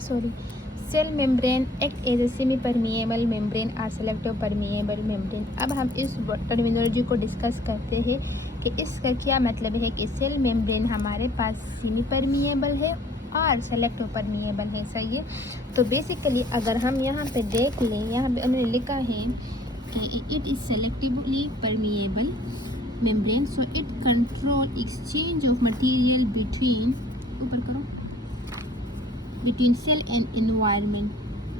Sorry cell membrane act as a semi permeable membrane और selective permeable membrane. अब हम इस टर्मिनोलॉजी को डिस्कस करते हैं कि इसका क्या मतलब है कि सेल मेम्ब्रेन हमारे पास सेमी परमिएबल है और सेलेक्टिव परमिएबल है। सही है। तो बेसिकली अगर हम यहाँ पे देख लें, यहाँ पे उन्होंने लिखा है कि it is selectively permeable membrane so it control exchange of material between, ऊपर करो, बिटवीन सेल एंड एनवायरनमेंट।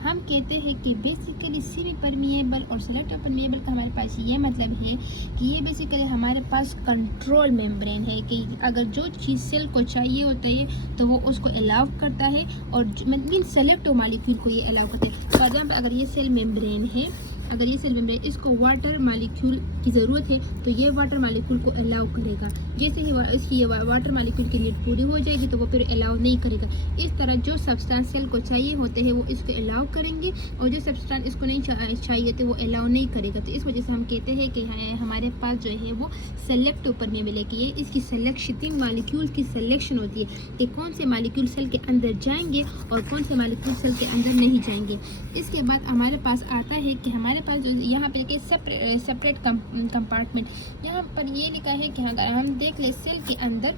हम कहते हैं कि बेसिकली सेमी परमिएबल और सेलेक्टिव परमिएबल का हमारे पास ये मतलब है कि ये बेसिकली हमारे पास कंट्रोल मेम्ब्रेन है कि अगर जो चीज़ सेल को चाहिए होता है तो वो उसको अलाउ करता है और मीन सेलेक्टिव मॉलिक्यूल को ये अलाउ करता है। फॉर एग्जाम्पल अगर ये सेल मेम्ब्रेन है, अगर ये सेल मेम्ब्रेन इसको वाटर मॉलिक्यूल की ज़रूरत है तो ये वाटर मॉलिक्यूल को अलाउ करेगा। जैसे ही इसकी ये वाटर मॉलिक्यूल की नीड पूरी हो जाएगी तो वो फिर अलाउ नहीं करेगा। इस तरह जो सब्सटेंस सेल को चाहिए होते हैं वो इसको अलाउ करेंगे और जो सब्सटेंस इसको नहीं चाहिए तो वो अलाउ नहीं करेगा। तो इस वजह से हम कहते हैं कि हमारे पास जो है वो सेलेक्टिव परमिएबल है कि ये इसकी सेलेक्शन मॉलिक्यूल की सिलेक्शन होती है कि कौन से मॉलिक्यूल सेल के अंदर जाएंगे और कौन से मॉलिक्यूल सेल के अंदर नहीं जाएंगे। इसके बाद हमारे पास आता है कि हमारे पास जो यहाँ पे एक सेपरेट कंपार्टमेंट, यहाँ पर ये लिखा है कि अगर हम देख ले सेल के अंदर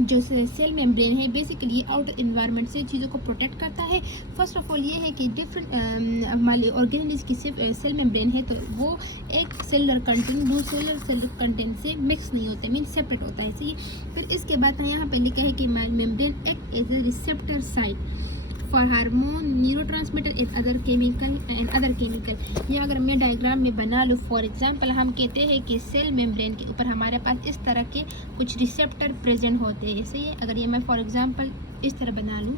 जो सेल मेम्ब्रेन है बेसिकली आउटर इन्वायरमेंट से चीज़ों को प्रोटेक्ट करता है। फर्स्ट ऑफ ऑल ये है कि डिफरेंट ऑर्गेनिज्म की सेल मेम्ब्रेन है तो वो एक सेलुलर कंटेंट दूसरे सेलुलर कंटेंट से मिक्स नहीं होते, मीन सेपरेट होता है। सही। फिर इसके बाद यहाँ पे लिखा है कि membrane act as a receptor site for hormone neurotransmitter and other chemical. या अगर मैं डायग्राम में बना लूँ, फॉर एग्जांपल हम कहते हैं कि सेल मेम्ब्रेन के ऊपर हमारे पास इस तरह के कुछ रिसेप्टर प्रेजेंट होते हैं। सही है। अगर ये मैं फॉर एग्जांपल इस तरह बना लूँ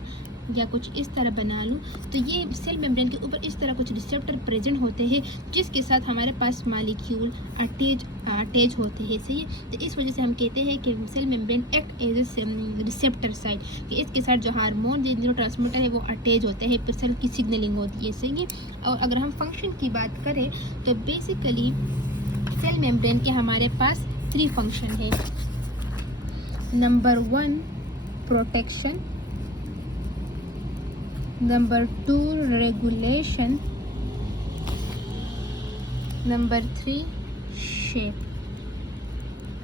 या कुछ इस तरह बना लूँ तो ये सेल मेम्ब्रेन के ऊपर इस तरह कुछ रिसेप्टर प्रेजेंट होते हैं जिसके साथ हमारे पास मॉलिक्यूल अटैच होते हैं। सही है। तो इस वजह से हम कहते हैं कि cell membrane act as a receptor site कि इसके साथ जो हार्मोन जो न्यूरोट्रांसमीटर है वो अटैच होते हैं, फिर सेल की सिग्नलिंग होती है। सही है। और अगर हम फंक्शन की बात करें तो बेसिकली सेल मेम्ब्रेन के हमारे पास 3 फंक्शन है। Number 1 protection, number 2 regulation, number 3 shape.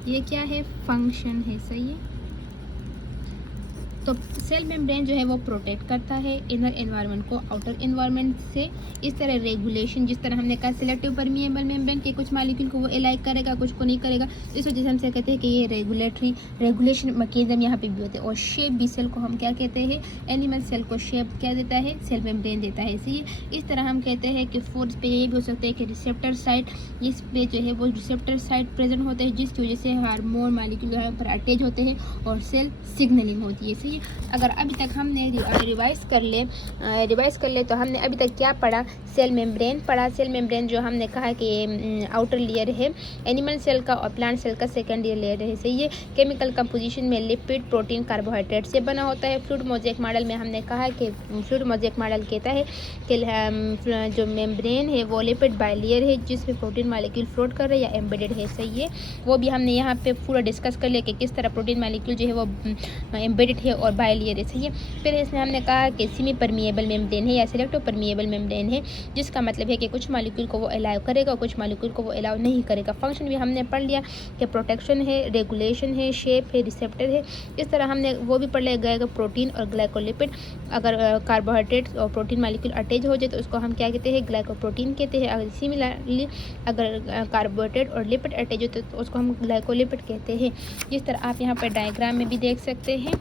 ये क्या है? फंक्शन है। सही है। तो सेल मेम्ब्रेन जो है वो प्रोटेक्ट करता है इनर एनवायरनमेंट को आउटर एनवायरनमेंट से। इस तरह रेगुलेशन, जिस तरह हमने कहा सेलेक्टिव परमिएबल मेम्ब्रेन के कुछ मॉलिक्यूल को वो अलाइक करेगा, कुछ को नहीं करेगा। तो इस वजह से हमसे कहते हैं कि ये रेगुलेशन मैकेनिज्म यहाँ पे भी होते हैं। और शेप भी सेल को हम क्या कहते हैं? एनिमल सेल को शेप क्या देता है? सेल मेम्ब्रेन देता है। सही है। इस तरह हम कहते हैं कि फोर्थ पे ये भी हो सकता है कि रिसेप्टर साइट, इस पे जो है वो रिसेप्टर साइट प्रेजेंट होते हैं जिसकी वजह से हार्मोन मॉलिक्यूल यहाँ पर अटैच होते हैं और सेल सिग्नलिंग होती है। सही। अगर अभी तक हमने रिवाइज कर ले तो हमने अभी तक क्या पढ़ा? सेल मेम्ब्रेन पढ़ा। सेल मेम्ब्रेन जो हमने कहा कि आउटर लेयर है एनिमल सेल का और प्लांट सेल का सेकेंडरी लेयर है। सही है। केमिकल कंपोजिशन में लिपिड, प्रोटीन, कार्बोहाइड्रेट से बना होता है। फ्लूइड मोज़ेक मॉडल में हमने कहा कि फ्लूइड मोज़ेक मॉडल कहता है कि जो मेम्ब्रेन है वो लिपिड बाइलेयर है जिसमें प्रोटीन मॉलिक्यूल फ्लोट कर रहे हैं या एम्बेडेड है। सही है। वो भी हमने यहाँ पे पूरा डिस्कस कर लिया कि किस तरह प्रोटीन मॉलिक्यूल जो है वो एम्बेडेड है और बाइलेयर है। सही है। फिर इसमें हमने कहा कि सेमी परमिएबल मेम्ब्रेन है या सेलेक्टिव परमिएबल मेम्ब्रेन है जिसका मतलब है कि कुछ मॉलिक्यूल को वो अलाउ करेगा और कुछ मॉलिक्यूल को वो अलाउ नहीं करेगा। फंक्शन भी हमने पढ़ लिया कि प्रोटेक्शन है, रेगुलेशन है, शेप है, रिसेप्टर है। इस तरह हमने वो भी पढ़ लिया गया प्रोटीन और ग्लाइकोलिपिड। अगर कार्बोहाइड्रेट और प्रोटीन मॉलिक्यूल अटैच हो जाए तो उसको हम क्या कहते हैं? ग्लाइकोप्रोटीन कहते हैं। अगर सिमिलरली अगर कार्बोहाइड्रेट और लिपिड अटैच होते तो उसको हम ग्लाइकोलिपिड कहते हैं। जिस तरह आप यहाँ पर डायग्राम में भी देख सकते हैं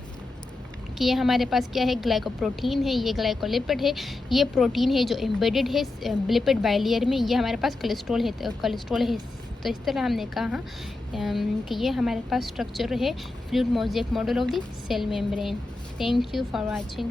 कि ये हमारे पास क्या है? ग्लाइकोप्रोटीन है, ये ग्लाइकोलिपिड है, ये प्रोटीन है जो एम्बेडेड है लिपिड बाइलेयर में, ये हमारे पास कोलेस्ट्रॉल है। तो इस तरह हमने कहा कि ये हमारे पास स्ट्रक्चर है fluid mosaic model of the cell membrane. Thank you for watching.